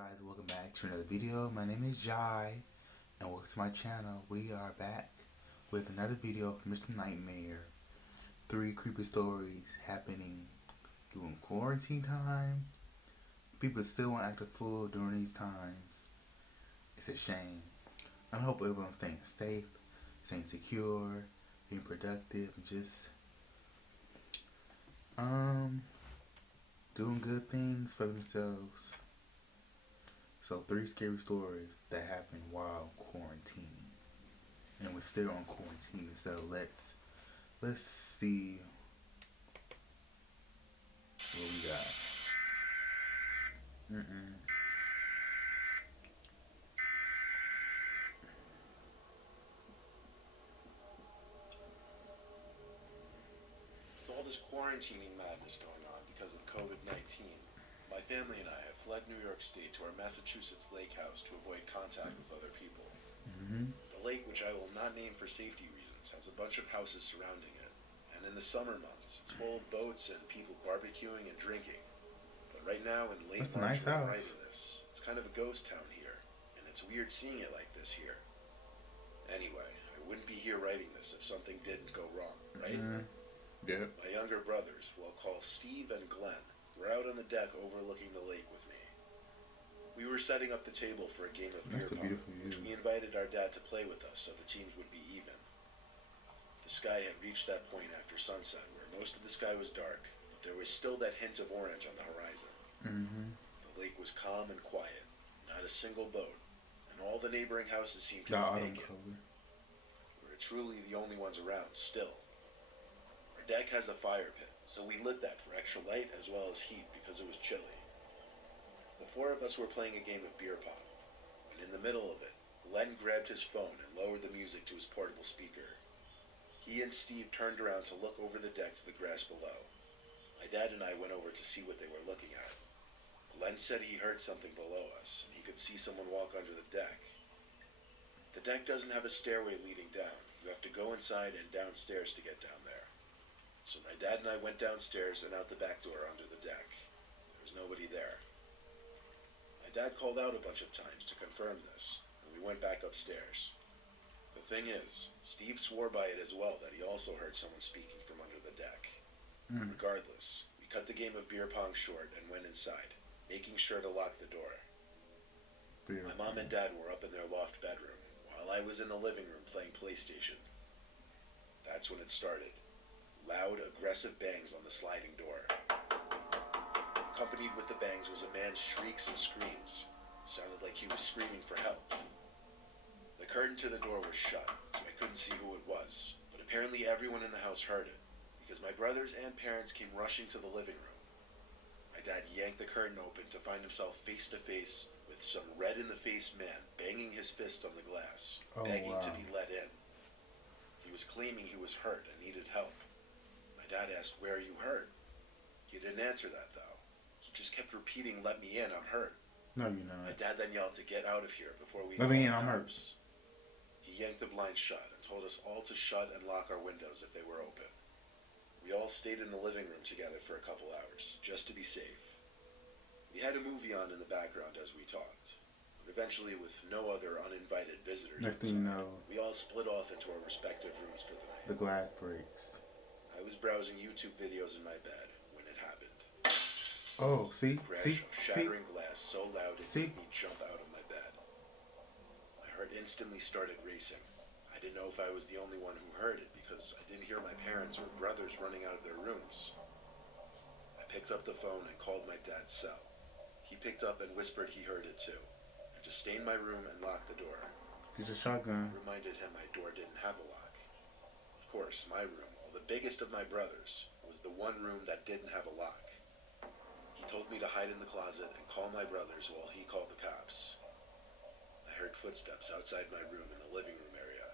guys, welcome back to another video. My name is Jai and welcome to my channel. We are back with another video from Mr. Nightmare. 3 creepy stories happening during quarantine time. People still won't act a fool during these times. It's a shame. I hope everyone's staying safe, staying secure, being productive, and just doing good things for themselves. So 3 scary stories that happened while quarantining, and we're still on quarantine. So let's see what we got. With all this quarantining madness going on because of COVID-19, my family and I have fled New York State to our Massachusetts lake house to avoid contact with other people. The lake, which I will not name for safety reasons, has a bunch of houses surrounding it, and in the summer months, it's full of boats and people barbecuing and drinking. But right now, in late March, when I'm writing this, it's kind of a ghost town here, and it's weird seeing it like this here. Anyway, I wouldn't be here writing this if something didn't go wrong, right? Yeah. My younger brothers, who I'll call Steve and Glenn, were out on the deck overlooking the lake with me. We were setting up the table for a game of beer pong, which we invited our dad to play with us so the teams would be even. The sky had reached that point after sunset where most of the sky was dark, but there was still that hint of orange on the horizon. The lake was calm and quiet, not a single boat, and all the neighboring houses seemed to be vacant. We were truly the only ones around still. Our deck has a fire pit, so we lit that for extra light as well as heat because it was chilly. The 4 of us were playing a game of beer pong, and in the middle of it, Glenn grabbed his phone and lowered the music to his portable speaker. He and Steve turned around to look over the deck to the grass below. My dad and I went over to see what they were looking at. Glenn said he heard something below us, and he could see someone walk under the deck. The deck doesn't have a stairway leading down. You have to go inside and downstairs to get down there. So my dad and I went downstairs and out the back door under the deck. There was nobody there. My dad called out a bunch of times to confirm this, and we went back upstairs. The thing is, Steve swore by it as well that he also heard someone speaking from under the deck. Regardless, we cut the game of beer pong short and went inside, making sure to lock the door. My mom and dad were up in their loft bedroom, while I was in the living room playing PlayStation. That's when it started. Loud, aggressive bangs on the sliding door. Accompanied with the bangs was a man's shrieks and screams. Sounded like he was screaming for help. The curtain to the door was shut, so I couldn't see who it was, but apparently everyone in the house heard it, because my brothers and parents came rushing to the living room. My dad yanked the curtain open to find himself face to face with some red-in-the-face man banging his fist on the glass, begging to be let in. He was claiming he was hurt and needed help. My dad asked, "Where are you hurt?" He didn't answer that, though. He just kept repeating, "Let me in, I'm hurt." No, you're not. My dad then yelled to get out of here before we Let me in, I'm hurt. He yanked the blinds shut and told us all to shut and lock our windows if they were open. We all stayed in the living room together for a couple hours, just to be safe. We had a movie on in the background as we talked, but eventually with no other uninvited visitors Next thing you know, we all split off into our respective rooms for the night. the glass breaks. I was browsing YouTube videos in my bed when it happened. Oh, see? Crash of shattering glass so loud it See? made me jump out of my bed. My heart instantly started racing. I didn't know if I was the only one who heard it because I didn't hear my parents or brothers running out of their rooms. I picked up the phone and called my dad's cell. He picked up and whispered he heard it too, and to stay in my room and lock the door. Get your shotgun. I reminded him my door didn't have a lock. Of course, my room, while the biggest of my brothers, was the one room that didn't have a lock. He told me to hide in the closet and call my brothers while he called the cops. I heard footsteps outside my room in the living room area.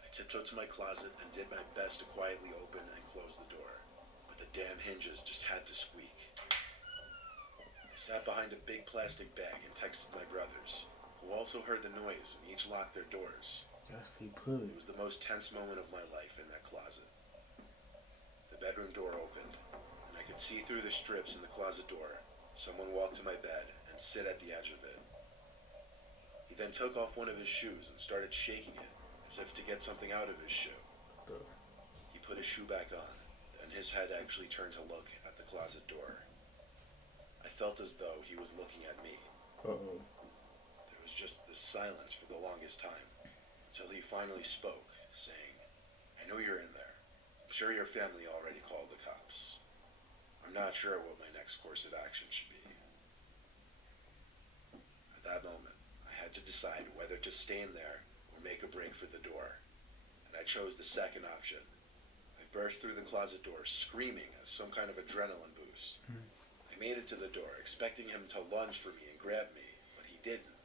I tiptoed to my closet and did my best to quietly open and close the door, but the damn hinges just had to squeak. I sat behind a big plastic bag and texted my brothers, who also heard the noise and each locked their doors. Yes, he put. It was the most tense moment of my life in that closet. The bedroom door opened, and I could see through the strips in the closet door. Someone walked to my bed and and sit at the edge of it. He then took off one of his shoes and started shaking it, as if to get something out of his shoe. He put his shoe back on, and his head actually turned to look at the closet door. I felt as though he was looking at me. Uh-oh. There was just this silence for the longest time, until he finally spoke, saying, "I know you're in there. I'm sure your family already called the cops. I'm not sure what my next course of action should be." At that moment, I had to decide whether to stay in there or make a break for the door, and I chose the second option. I burst through the closet door, screaming as some kind of adrenaline boost. I made it to the door, expecting him to lunge for me and grab me, but he didn't.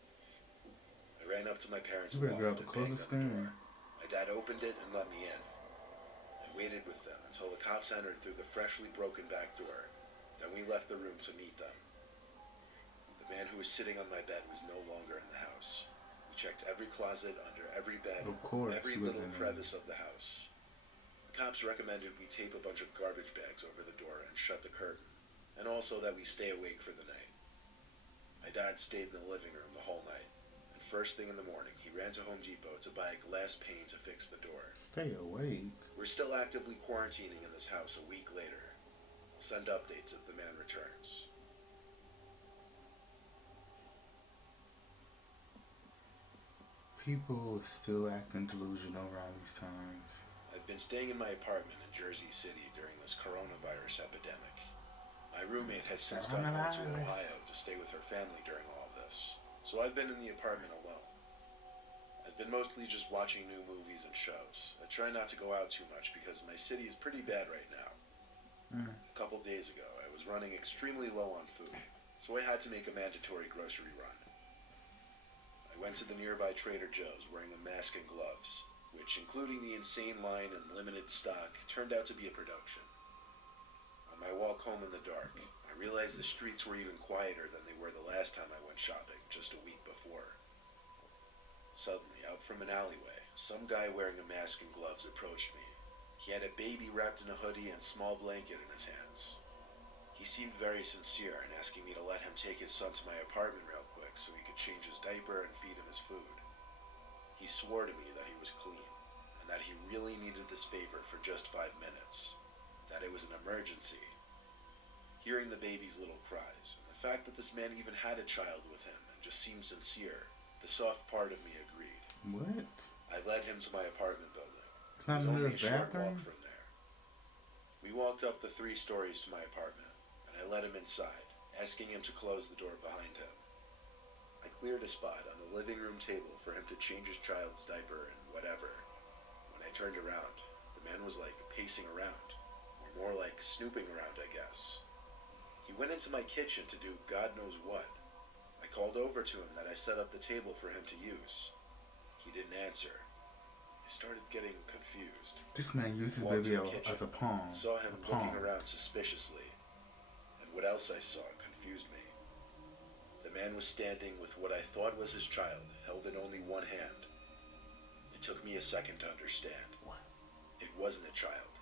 I ran up to my parents' loft and banged on the door. My dad opened it and let me in. I waited with them until the cops entered through the freshly broken back door. Then we left the room to meet them. The man who was sitting on my bed was no longer in the house. We checked every closet, under every bed, every little crevice of the house. The cops recommended we tape a bunch of garbage bags over the door and shut the curtain, and also that we stay awake for the night. My dad stayed in the living room the whole night, and first thing in the morning he ran to Home Depot to buy a glass pane to fix the door. Stay awake? We're still actively quarantining in this house a week later. I'll send updates if the man returns. People still acting delusional around these times. I've been staying in my apartment in Jersey City during this coronavirus epidemic. My roommate has since gone home to Ohio to stay with her family during all of this, so I've been in the apartment alone. I've been mostly just watching new movies and shows. I try not to go out too much because my city is pretty bad right now. A couple days ago, I was running extremely low on food, so I had to make a mandatory grocery run. I went to the nearby Trader Joe's wearing a mask and gloves, which, including the insane line and limited stock, turned out to be a production. On my walk home in the dark, I realized the streets were even quieter than they were the last time I went shopping, just a week before. Suddenly, out from an alleyway, some guy wearing a mask and gloves approached me. He had a baby wrapped in a hoodie and small blanket in his hands. He seemed very sincere in asking me to let him take his son to my apartment real quick so he could change his diaper and feed him his food. He swore to me that he was clean, and that he really needed this favor for just 5 minutes, that it was an emergency. Hearing the baby's little cries, and the fact that this man even had a child with him and just seemed sincere, the soft part of me agreed. What? I led him to my apartment building. It's not only a short bathroom? walk from there. We walked up the 3 stories to my apartment, and I let him inside, asking him to close the door behind him. I cleared a spot on the living room table for him to change his child's diaper and whatever. When I turned around, the man was like pacing around, or more like snooping around, I guess. He went into my kitchen to do God knows what. I called over to him that I set up the table for him to use. He didn't answer. I started getting confused. This man uses baby as a pawn. Saw him looking around suspiciously, and what else I saw confused me. The man was standing with what I thought was his child, held in only one hand. It took me a second to understand. What? It wasn't a child.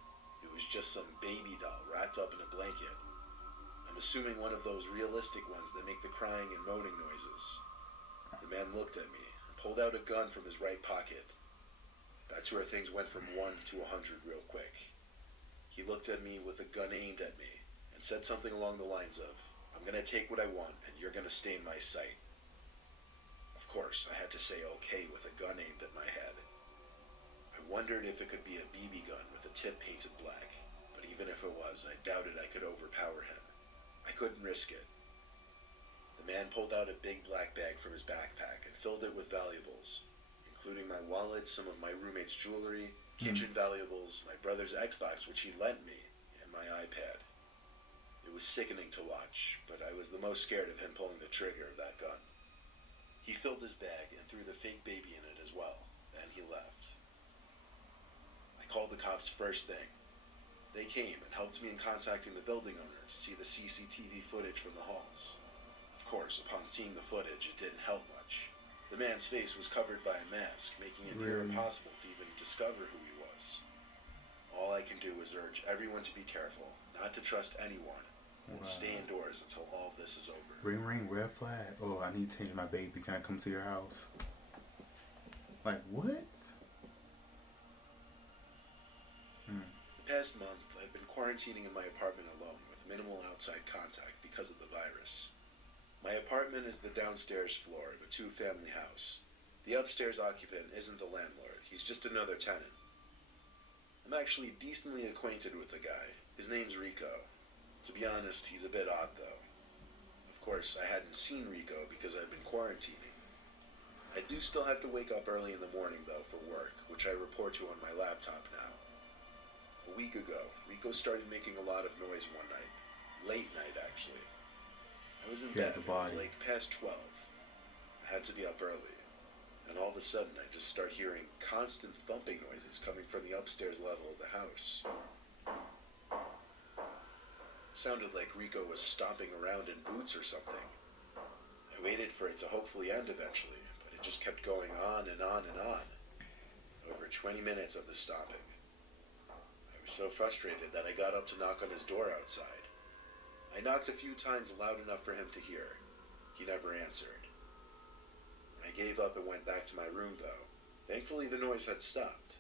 It was just some baby doll wrapped up in a blanket. I'm assuming one of those realistic ones that make the crying and moaning noises. The man looked at me and pulled out a gun from his right pocket. That's where things went from 1 to 100 real quick. He looked at me with a gun aimed at me and said something along the lines of, "I'm gonna take what I want and you're gonna stay in my sight." Of course, I had to say okay with a gun aimed at my head. I wondered if it could be a BB gun with a tip painted black, but even if it was, I doubted I could overpower him. I couldn't risk it. The man pulled out a big black bag from his backpack and filled it with valuables, including my wallet, some of my roommate's jewelry, kitchen valuables, my brother's Xbox, which he lent me, and my iPad. It was sickening to watch, but I was the most scared of him pulling the trigger of that gun. He filled his bag and threw the fake baby in it as well, then he left. I called the cops first thing. They came and helped me in contacting the building owner to see the CCTV footage from the halls. Of course, upon seeing the footage, it didn't help much. The man's face was covered by a mask, making it near impossible to even discover who he was. All I can do is urge everyone to be careful, not to trust anyone, I won't stay indoors until all of this is over. Ring, ring, red flag. Oh, I need to change my baby. Can I come to your house? Like, what? The past month, I've been quarantining in my apartment alone with minimal outside contact because of the virus. My apartment is the downstairs floor of a two-family house. The upstairs occupant isn't the landlord. He's just another tenant. I'm actually decently acquainted with the guy. His name's Rico. To be honest, he's a bit odd, though. Of course, I hadn't seen Rico because I've been quarantining. I do still have to wake up early in the morning, though, for work, which I report to on my laptop now. A week ago, Rico started making a lot of noise one night. Late night, actually. I was in bed. It was like past 12. I had to be up early. And all of a sudden, I just start hearing constant thumping noises coming from the upstairs level of the house. It sounded like Rico was stomping around in boots or something. I waited for it to hopefully end eventually, but it just kept going on and on and on. Over 20 minutes of the stomping. I was so frustrated that I got up to knock on his door outside. I knocked a few times loud enough for him to hear. He never answered. I gave up and went back to my room, though. Thankfully, the noise had stopped.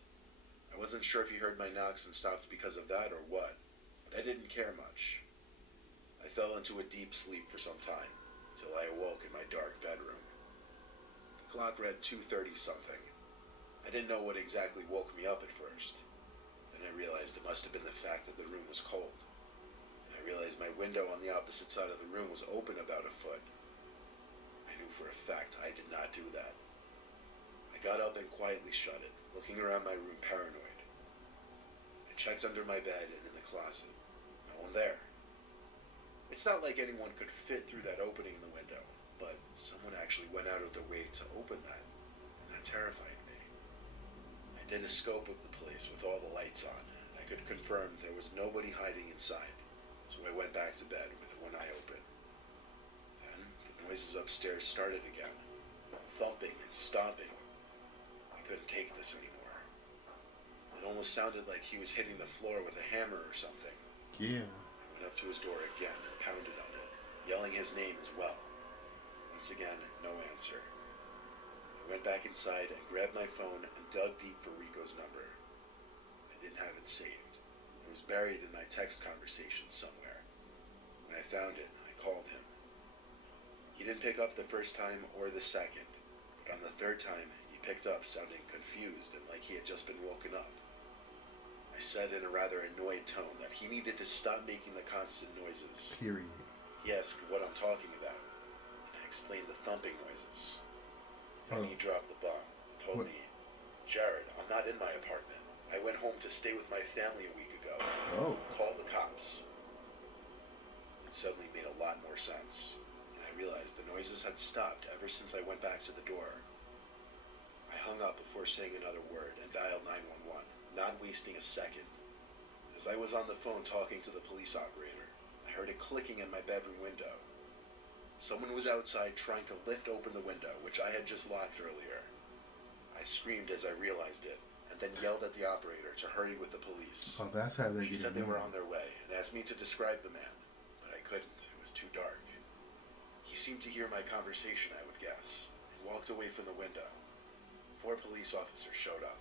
I wasn't sure if he heard my knocks and stopped because of that or what, but I didn't care much. I fell into a deep sleep for some time, till I awoke in my dark bedroom. The clock read 2:30 something. I didn't know what exactly woke me up at first. Then I realized it must have been the fact that the room was cold. And I realized my window on the opposite side of the room was open about a foot. I knew for a fact I did not do that. I got up and quietly shut it, looking around my room paranoid. I checked under my bed and in the closet. No one there. It's not like anyone could fit through that opening in the window, but someone actually went out of their way to open that, and that terrified me. I did a scope of the place with all the lights on, and I could confirm there was nobody hiding inside, so I went back to bed with one eye open. Then the noises upstairs started again, thumping and stomping. I couldn't take this anymore. It almost sounded like he was hitting the floor with a hammer or something. Yeah. I went up to his door again and pounded on it, yelling his name as well. Once again, no answer. I went back inside and grabbed my phone and dug deep for Rico's number. I didn't have it saved. It was buried in my text conversations somewhere. When I found it, I called him. He didn't pick up the first time or the second, but on the third time, he picked up sounding confused and like he had just been woken up. I said in a rather annoyed tone that he needed to stop making the constant noises. Period. He asked what I'm talking about, and I explained the thumping noises. Then he dropped the bomb and told me, Jared, I'm not in my apartment. I went home to stay with my family a week ago. Call the cops. It suddenly made a lot more sense, and I realized the noises had stopped ever since I went back to the door. I hung up before saying another word and dialed 911, not wasting a second. As I was on the phone talking to the police operator, I heard a clicking in my bedroom window. Someone was outside trying to lift open the window, which I had just locked earlier. I screamed as I realized it, and then yelled at the operator to hurry with the police. Oh, that's how they She said they were on their way, and asked me to describe the man, but I couldn't. It was too dark. He seemed to hear my conversation, I would guess, and walked away from the window. 4 police officers showed up.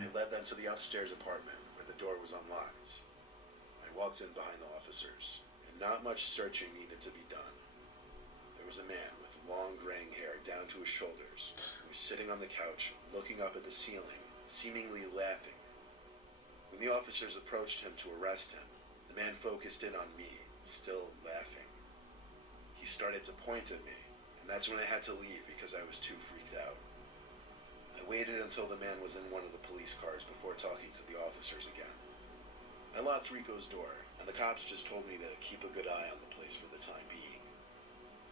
I led them to the upstairs apartment, where the door was unlocked. I walked in behind the officers, and not much searching needed to be done. There was a man with long graying hair down to his shoulders, who was sitting on the couch, looking up at the ceiling, seemingly laughing. When the officers approached him to arrest him, the man focused in on me, still laughing. He started to point at me, and that's when I had to leave because I was too freaked out. I waited until the man was in one of the police cars before talking to the officers again. I locked Rico's door, and the cops just told me to keep a good eye on the place for the time being.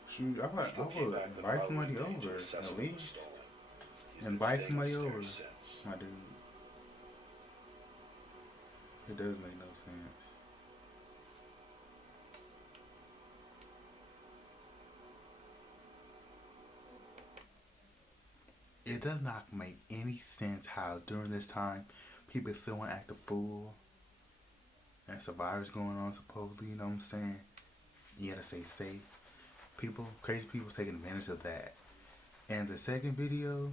Shoot, I would invite somebody over, at least. Invite somebody over, my dude. It does make no sense. It does not make any sense how during this time people still want to act a fool. And it's a virus going on supposedly, you know what I'm saying? You gotta stay safe. Crazy people taking advantage of that. And the second video,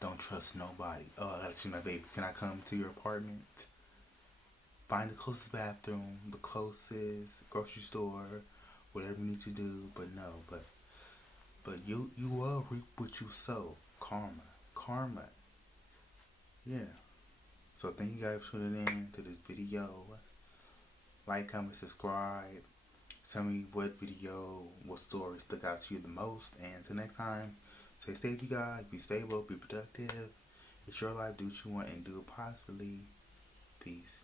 don't trust nobody. Oh, I gotta see my baby. Can I come to your apartment? Find the closest bathroom, the closest grocery store, whatever you need to do. But no, but you will reap what you sow. Karma. Yeah. So thank you guys for tuning in to this video. Like, comment, subscribe. Tell me what story stuck out to you the most. And until next time, stay safe, you guys. Be stable, be productive. It's your life. Do what you want and do it positively. Peace.